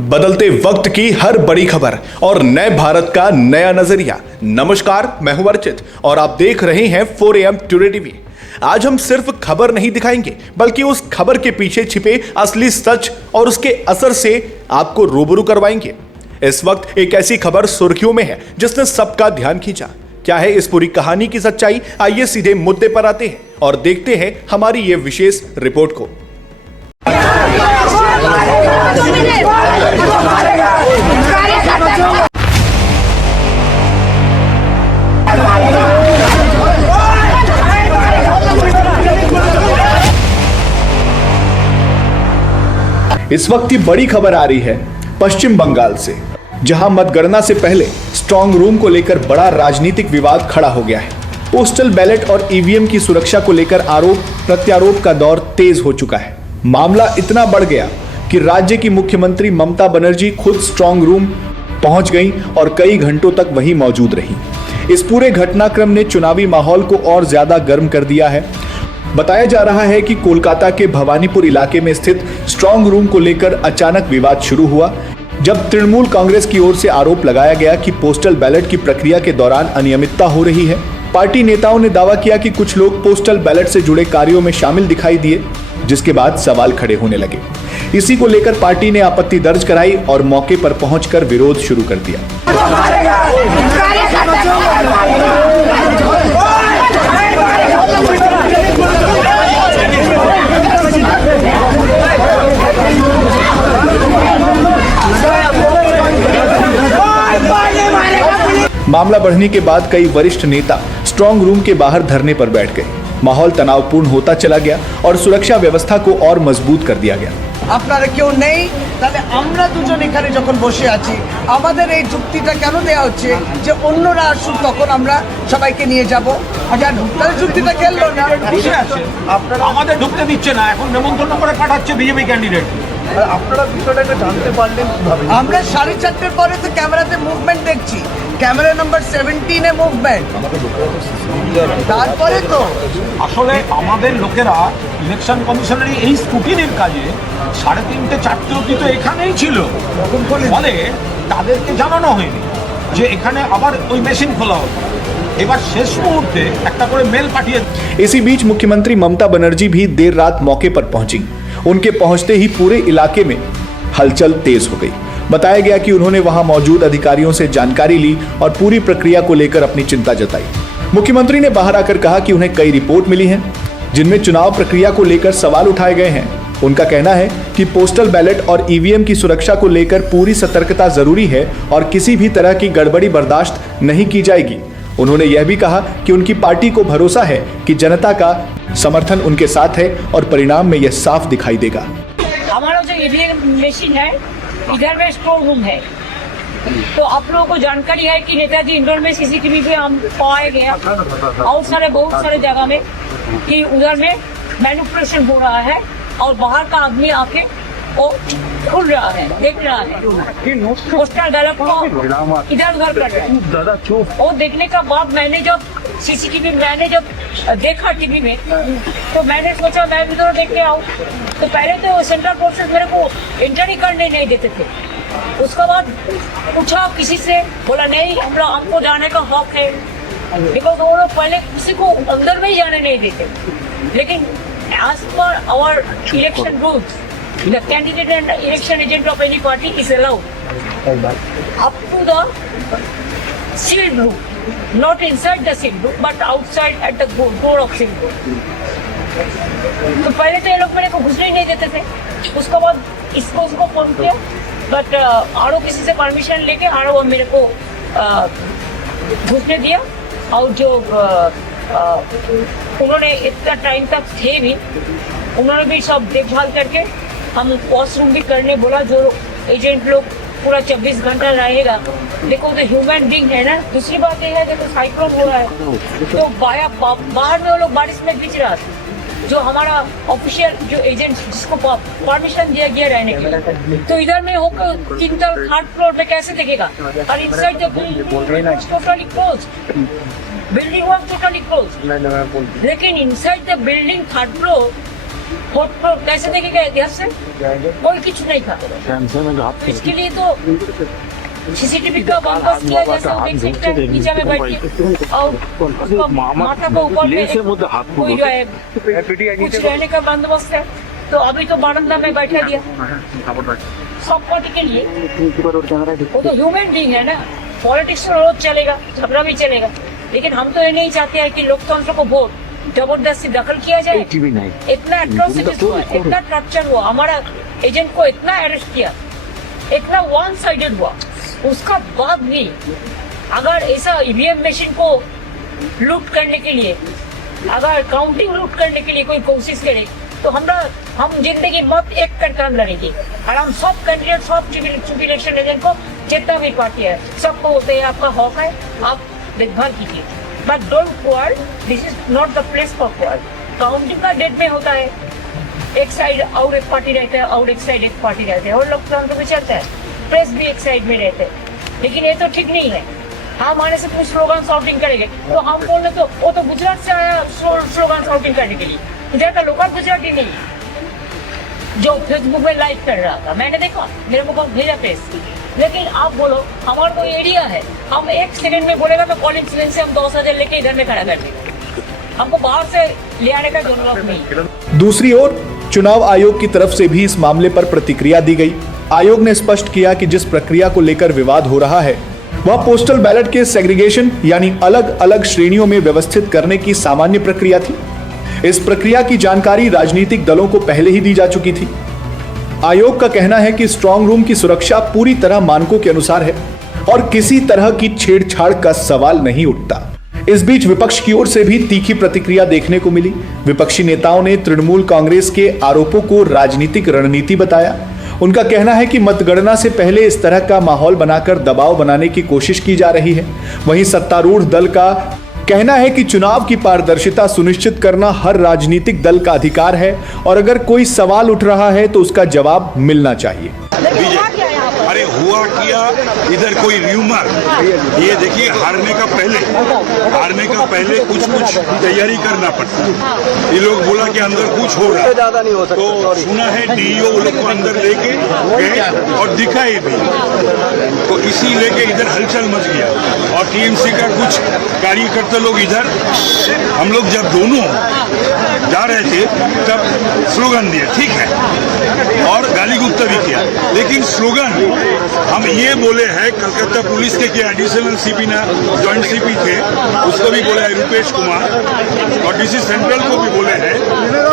बदलते वक्त की हर बड़ी खबर और नए भारत का नया नजरिया। नमस्कार, मैं हूं अर्चित और आप देख रहे हैं 4 AM टुडे टीवी। आज हम सिर्फ खबर नहीं दिखाएंगे, बल्कि उस खबर के पीछे छिपे असली सच और उसके असर से आपको रूबरू करवाएंगे। इस वक्त एक ऐसी खबर सुर्खियों में है जिसने सबका ध्यान खींचा। क्या है इस पूरी कहानी की सच्चाई? आइए सीधे मुद्दे पर आते हैं और देखते हैं हमारी ये विशेष रिपोर्ट को। इस वक्त की बड़ी खबर आ रही है पश्चिम बंगाल से, जहां मतगणना से पहले स्ट्रांग रूम को लेकर बड़ा राजनीतिक विवाद खड़ा हो गया है। पोस्टल बैलेट और ईवीएम की सुरक्षा को लेकर आरोप प्रत्यारोप का दौर तेज हो चुका है। मामला इतना बढ़ गया कि राज्य की मुख्यमंत्री ममता बनर्जी खुद स्ट्रांग रूम पहुंच गईं और कई घंटों तक वहीं मौजूद रहीं। इस पूरे घटनाक्रम ने चुनावी माहौल को और ज्यादा गर्म कर दिया है। बताया जा रहा है कि कोलकाता के भवानीपुर इलाके में स्थित स्ट्रांग रूम को लेकर अचानक विवाद शुरू हुआ, जब तृणमूल कांग्रेस की ओर से आरोप लगाया गया कि पोस्टल बैलेट की प्रक्रिया के दौरान अनियमितता हो रही है। पार्टी नेताओं ने दावा किया कि कुछ लोग पोस्टल बैलेट से जुड़े कार्यों में शामिल दिखाई दिए, जिसके बाद सवाल खड़े होने लगे। इसी को लेकर पार्टी ने आपत्ति दर्ज कराई और मौके पर पहुंचकर विरोध शुरू कर दिया। मामला बढ़ने के बाद कई वरिष्ठ नेता स्ट्रांग रूम के बाहर धरने पर बैठ गए। माहौल तनावपूर्ण होता चला गया और सुरक्षा व्यवस्था को और मजबूत कर दिया गया। আপনারা কেউ নেই, তাহলে আমরা দুজন এখানে যখন বসে আছি, আমাদের এই যুক্তিটা কেন দেয়া হচ্ছে যে অন্যরা আসুক তখন আমরা সবাইকে নিয়ে যাব? আচ্ছা, তাহলে যুক্তিটা কেন না? আপনারা আমাদের ঢুকতে দিচ্ছে না, এখন নেমন্তন্ন করে পাঠাচ্ছে বিজেপি ক্যান্ডিডেট। আপনারা বিষয়টাকে জানতে পারলেন কিভাবে? আমরা 4:30 পরে তো ক্যামেরাতে মুভমেন্ট দেখছি, ক্যামেরা নাম্বার 17 এ মুভমেন্ট। তারপরে তো আসলে আমাদের লোকেরা ইলেকশন কমিশনের এই স্কুটিনির কাজে 3:30 4 অবধি তো এখানেই ছিল, ফলে তাদেরকে জানানো হয়নি যে এখানে আবার ওই মেশিন খোলা হবে। এবার শেষ মুহূর্তে একটা করে মেল পাঠিয়ে। इसी बीच मुख्यमंत्री ममता बनर्जी भी देर रात मौके पर पहुंची। उनके पहुंचते ही पूरे इलाके में हलचल तेज हो गई। बताया गया कि उन्होंने वहां मौजूद अधिकारियों से जानकारी ली और पूरी प्रक्रिया को लेकर अपनी चिंता जताई। मुख्यमंत्री ने बाहर आकर कहा कि उन्हें कई रिपोर्ट मिली हैं, जिनमें चुनाव प्रक्रिया को लेकर सवाल उठाए गए हैं। उनका कहना है कि पोस्टल बैलेट और ईवीएम की सुरक्षा को लेकर पूरी सतर्कता जरूरी है और किसी भी तरह की गड़बड़ी बर्दाश्त नहीं की जाएगी। उन्होंने यह भी कहा कि उनकी पार्टी को भरोसा है कि जनता का समर्थन उनके साथ है और परिणाम में यह साफ दिखाई देगा। हमारा जो ईवीएम मशीन है, इधर में स्ट्रांग रूम है, तो आप लोगों को जानकारी है कि नेताजी इंडोर में सीसीटीवी पे हम पाए गए और बहुत सारे जगह में कि उधर में मैनिपुलेशन हो रहा है और बाहर का आदमी आके वो खुल रहा है, देख रहा है, पोस्टर गलत को इधर उधर कर रहा है। वो देखने का बाद मैंने जब सीसीटीवी देखा टीवी में, तो मैंने सोचा मैं भी तो देखने आऊँ। तो पहले तो सेंट्रल फोर्सेस मेरे को एंटर ही करने नहीं देते थे। उसके बाद पूछा किसी से, बोला नहीं हमको जाने का हक है, बिकॉज वो लोग पहले किसी को अंदर में ही जाने नहीं देते। लेकिन as per our election rules, the candidate and election agent of any party is allowed up to the sealed room, not inside the sealed room but outside at the door of sealed room. तो पहले तो ये लोग मेरे को घुसने ही नहीं देते थे। उसके बाद उसको फोन किया, बट आरो किसी से परमिशन लेके आरो मेरे को घुसने दिया। और जो उन्होंने इतना टाइम तक थे भी, उन्होंने भी सब देखभाल करके हम वॉशरूम भी करने बोला। जो एजेंट लोग पूरा 24 घंटा रहेगा, देखो तो ह्यूमन बीइंग है ना। दूसरी बात यह है, देखो साइक्लोन हो रहा है, तो बाहर में वो लोग बारिश में भीज रहा था। जो हमारा ऑफिशियल जो एजेंट जिसको परमिशन दिया गया रहने के लिए, तो इधर में होकर 3rd फ्लोर पे कैसे देखेगा? और inside the building totally closed, building was totally closed. लेकिन inside the building 3rd floor vote कैसे देखेगा इतिहास से? कोई कुछ नहीं था। तो इसके लिए तो सीसीटीवी का बंदोबस्त किया, जैसा देख सकते हैं नीचे में बैठ के, और उसका माथा को ऊपर में कोई जो है कुछ रहने का बंदोबस्त है। तो अभी तो बारंदा में बैठा दिया सब पार्टी के लिए। वो तो ह्यूमन बीइंग है ना, पॉलिटिक्स में रोज चलेगा, झगड़ा भी चलेगा, लेकिन हम तो ये नहीं चाहते हैं कि लोकतंत्र को वोट जबरदस्ती दखल किया जाए। इतना एट्रोसिटीज हुआ, इतना टॉर्चर हुआ, हमारा एजेंट को इतना अरेस्ट किया, इतना वन साइडेड हुआ, उसका बाद भी अगर ऐसा ईवीएम मशीन को लूट करने के लिए, अगर काउंटिंग लूट करने के लिए कोई कोशिश करे, तो हम जिंदगी मत एक करके लड़ेंगे। और हम सब कैंडिडेट, सब चीफ इलेक्शन एजेंट को, जितना भी पार्टी है, सबको होते हैं आपका हक है, आप देखभाल कीजिए, but don't quarrel, this is not the place for quarrel. Counting का डेट में होता है, एक साइड और एक पार्टी रहता है और एक साइड एक पार्टी रहते हैं, और लोकतंत्र भी चलता है, प्रेस भी एक साइड में रहते हैं, लेकिन ये तो ठीक नहीं है। हम आने से कुछ स्लोगन शॉटिंग करेंगे, तो हम बोले तो वो तो गुजरात से आया स्लोगन शॉटिंग करने के लिए, इधर का लोकल गुजराती नहीं जो फेसबुक में लाइव कर रहा था, मैंने देखा, मेरे को भेजा प्रेस। लेकिन आप बोलो हमारा कोई एरिया है, हम एक सेकंड में बोलेगा तो कॉलिंग सिलेंस से हम 10,000 लेके इधर में खड़ा कर देंगे, हमको बाहर से ले आने का जरूरत नहीं। दूसरी ओर चुनाव आयोग की तरफ से भी इस मामले पर प्रतिक्रिया दी गई। आयोग ने स्पष्ट किया कि जिस प्रक्रिया को लेकर विवाद हो रहा है वह पोस्टल बैलेट के सेग्रीगेशन यानी अलग अलग श्रेणियों में व्यवस्थित करने की सामान्य प्रक्रिया थी। इस प्रक्रिया की जानकारी राजनीतिक दलों को पहले ही दी जा चुकी थी। आयोग का कहना है कि स्ट्रांग रूम की सुरक्षा पूरी तरह मानकों के अनुसार है और किसी तरह की छेड़छाड़ का सवाल नहीं उठता। इस बीच विपक्ष की ओर से भी तीखी प्रतिक्रिया देखने को मिली। विपक्षी नेताओं ने तृणमूल कांग्रेस के आरोपों को राजनीतिक रणनीति बताया। उनका कहना है कि मतगणना से पहले इस तरह का माहौल बनाकर दबाव बनाने की कोशिश की जा रही है। वहीं सत्तारूढ़ दल का कहना है कि चुनाव की पारदर्शिता सुनिश्चित करना हर राजनीतिक दल का अधिकार है और अगर कोई सवाल उठ रहा है तो उसका जवाब मिलना चाहिए। अरे हुआ क्या, इधर कोई र्यूमर, ये देखिए हारने का पहले कुछ तैयारी करना पड़ता है। ये लोग बोला कि अंदर कुछ हो रहा है, तो सुना है डीईओ लोग को अंदर लेके गए और दिखाए भी, तो इसी लेके इधर हलचल मच गया और टीएमसी का कुछ कार्यकर्ता लोग इधर, हम लोग जब दोनों जा रहे थे तब स्लोगन दिए, ठीक है, और गाली गुप्ता भी किया, लेकिन स्लोगन हम ये बोले हैं, कलकत्ता पुलिस के क्या एडिशनल सीपी ना जॉइंट सीपी थे, उसको भी बोला है रुपेश कुमार, और डीसी सेंट्रल को भी बोले हैं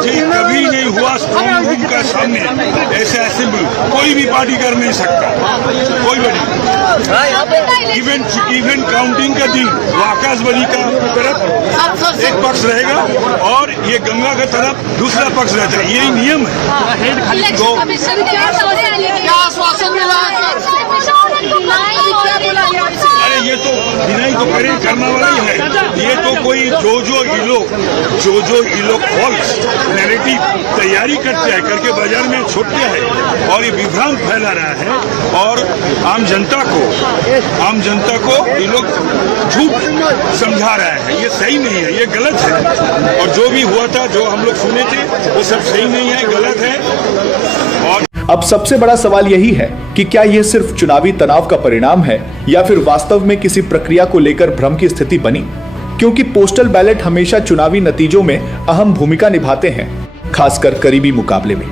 कि कभी नहीं हुआ स्ट्रांग रूम का सामने ऐसे असेंबली कोई भी पार्टी कर नहीं सकता, कोई बड़ी इवेंट काउंटिंग का दिन वो आकाशवाणी का तरफ एक पक्ष रहेगा और ये गंगा का तरफ दूसरा पक्ष रहता है, यही नियम है। तो अरे ये तो डिनाई तो करना वाला ही है, ये तो कोई जो लोग फॉल्स नैरेटिव तैयारी करते हैं, करके बाजार में छोड़ते हैं और ये विभ्रांत फैला रहा है और आम जनता को ये लोग झूठ समझा रहा है। ये सही नहीं है, ये गलत है, और जो भी हुआ था, जो हम लोग सुने थे, वो सब सही नहीं है, गलत है। और अब सबसे बड़ा सवाल यही है कि क्या यह सिर्फ चुनावी तनाव का परिणाम है या फिर वास्तव में किसी प्रक्रिया को लेकर भ्रम की स्थिति बनी, क्योंकि पोस्टल बैलेट हमेशा चुनावी नतीजों में अहम भूमिका निभाते हैं, खासकर करीबी मुकाबले में।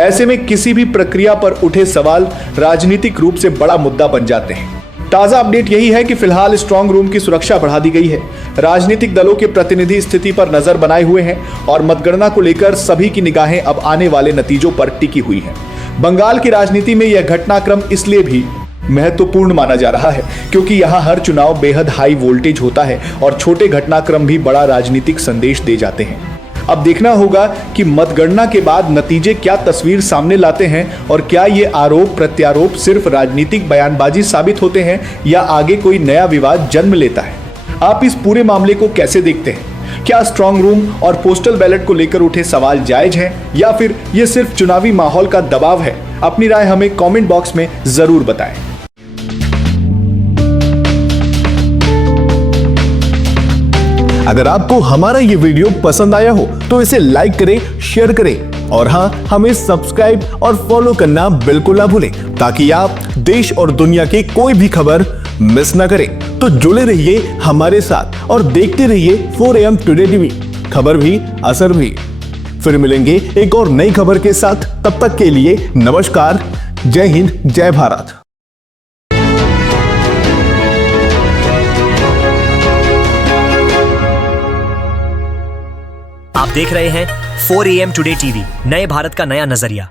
ऐसे में किसी भी प्रक्रिया पर उठे सवाल राजनीतिक रूप से बड़ा मुद्दा बन जाते हैं। ताजा अपडेट यही है कि फिलहाल स्ट्रांग रूम की सुरक्षा बढ़ा दी गई है। राजनीतिक दलों के प्रतिनिधि स्थिति पर नजर बनाए हुए हैं और मतगणना को लेकर सभी की निगाहें अब आने वाले नतीजों पर टिकी हुई हैं। बंगाल की राजनीति में यह घटनाक्रम इसलिए भी महत्वपूर्ण माना जा रहा है क्योंकि यहाँ हर चुनाव बेहद हाई वोल्टेज होता है और छोटे घटनाक्रम भी बड़ा राजनीतिक संदेश दे जाते हैं। अब देखना होगा कि मतगणना के बाद नतीजे क्या तस्वीर सामने लाते हैं और क्या ये आरोप प्रत्यारोप सिर्फ राजनीतिक बयानबाजी साबित होते हैं या आगे कोई नया विवाद जन्म लेता है। आप इस पूरे मामले को कैसे देखते हैं? क्या स्ट्रांग रूम और पोस्टल बैलेट को लेकर उठे सवाल जायज हैं या फिर ये सिर्फ चुनावी माहौल का दबाव है? अपनी राय हमें कमेंट बॉक्स में जरूर बताएं। अगर आपको हमारा ये वीडियो पसंद आया हो तो इसे लाइक करें, शेयर करें और हाँ, हमें सब्सक्राइब और फॉलो करना बिल्कुल ना भूलें ताकि आप देश और दुनिया की कोई भी खबर मिस ना करें। तो जुड़े रहिए हमारे साथ और देखते रहिए 4 AM टुडे टीवी, खबर भी असर भी। फिर मिलेंगे एक और नई खबर के साथ, तब तक के लिए नमस्कार, जय हिंद, जय भारत। आप देख रहे हैं 4 AM टुडे टीवी, नए भारत का नया नजरिया।